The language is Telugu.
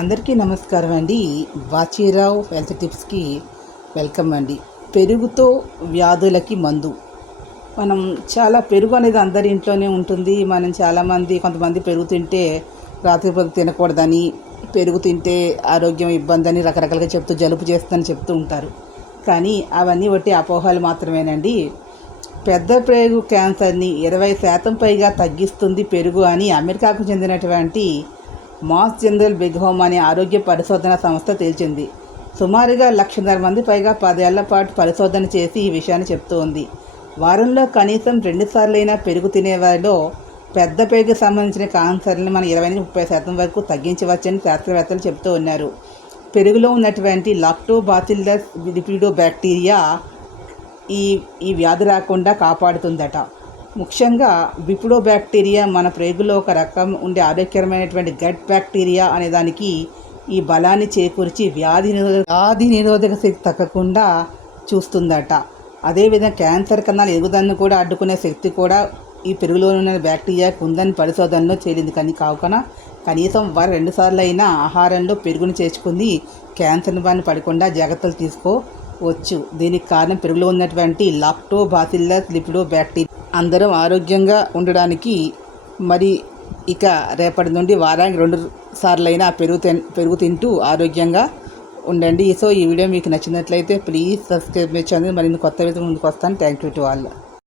అందరికీ నమస్కారం అండి. బాచీరావు హెల్త్ టిప్స్కి వెల్కమ్ అండి. పెరుగుతో వ్యాధులకి మందు. మనం పెరుగు అనేది అందరి ఇంట్లోనే ఉంటుంది. మనం కొంతమంది పెరుగు తింటే రాత్రిపూట తినకూడదని, పెరుగు తింటే ఆరోగ్యం ఇబ్బంది అని రకరకాలుగా జలుబు చేస్తుందని చెప్తూ ఉంటారు. కానీ అవన్నీ ఒట్టి అపోహలు మాత్రమేనండి. పెద్ద ప్రేగు క్యాన్సర్ని 20% పైగా తగ్గిస్తుంది పెరుగు అని అమెరికాకు చెందినటువంటి మాస్ జనరల్ బిగ్ హోమ్ అనే ఆరోగ్య పరిశోధన సంస్థ తేల్చింది. సుమారుగా 1,00,000 మంది పైగా 10 ఏళ్ల పాటు పరిశోధన చేసి ఈ విషయాన్ని చెప్తూ ఉంది. వారంలో కనీసం 2 సార్లైనా పెరుగు తినేవారిలో పెద్ద పేగుకి సంబంధించిన క్యాన్సర్ని మనం 20-30% వరకు తగ్గించవచ్చని శాస్త్రవేత్తలు చెప్తూ ఉన్నారు. పెరుగులో ఉన్నటువంటి లాక్టోబాసిల్లస్ లిపిడోబాక్టీరియా ఈ వ్యాధి రాకుండా కాపాడుతుందట. ముఖ్యంగా బిఫిడోబాక్టీరియా మన ప్రేగులో ఒక రకం ఉండే ఆరోగ్యకరమైనటువంటి గట్ బ్యాక్టీరియా అనే దానికి ఈ బలాన్ని చేకూర్చి వ్యాధి నిరోధక శక్తి తగ్గకుండా చూస్తుందట. అదేవిధంగా క్యాన్సర్ కణాల ఎదుగుదలను కూడా అడ్డుకునే శక్తి కూడా ఈ పెరుగులో ఉన్న బ్యాక్టీరియాకు ఉందని పరిశోధనలో తేలింది. కావున కనీసం వారు 2 సార్లు అయినా ఆహారంలో పెరుగును చేర్చుకుని క్యాన్సర్ బారిన పడకుండా జాగ్రత్తలు తీసుకోవచ్చు. దీనికి కారణం పెరుగులో ఉన్నటువంటి లాక్టోబాసిల్లస్ లిపిడోబాక్టీరియా. అందరం ఆరోగ్యంగా ఉండడానికి ఇక రేపటి నుండి వారానికి 2 సార్లైనా పెరుగు తింటూ ఆరోగ్యంగా ఉండండి. ఈ వీడియో మీకు నచ్చినట్లయితే ప్లీజ్ సబ్స్క్రైబ్ మై ఛానల్. మరిన్ని కొత్త వీడియోతో ముందుకు వస్తాను. Thank you to all.